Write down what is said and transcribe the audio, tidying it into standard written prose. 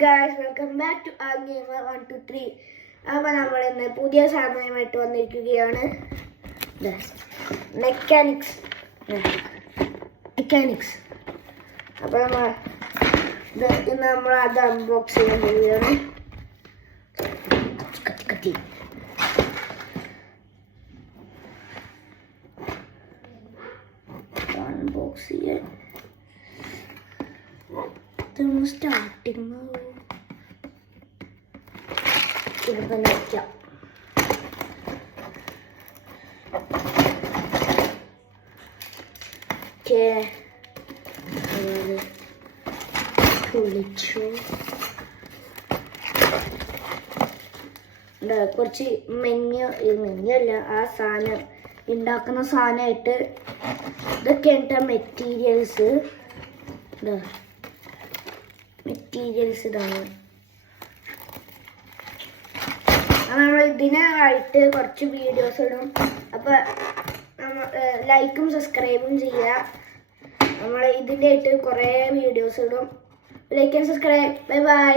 guys, welcome back to our gamer 123. അപ്പോൾ നമ്മൾ ഇന്ന് പുതിയ സാധനമായിട്ട് വന്നിരിക്കുകയാണ്. മെക്കാനിക്സ്. അപ്പോൾ നമ്മൾ അത് അൺബോക്സ് ചെയ്യാൻ പോവുകയാണ്. അൺബോക്സ് ചെയ്യാൻ സ്റ്റാർട്ടിങ് ഇതിപ്പോൾ വയ്ക്കാം. പൊളിച്ചു കുറച്ച് മെഞ്ഞല്ല ആ സാധനം ഉണ്ടാക്കുന്ന സാധനമായിട്ട് ഇതൊക്കെ എൻ്റെ മെറ്റീരിയൽസ് ഇതാണ്. നമ്മൾ ഇതിനായിട്ട് കുറച്ച് വീഡിയോസ് ഇടും. അപ്പോൾ ലൈക്കും സബ്സ്ക്രൈബും ചെയ്യുക. നമ്മൾ ഇതിൻ്റെ ആയിട്ട് കുറേ വീഡിയോസ് ഇടും. Like and subscribe. Bye bye.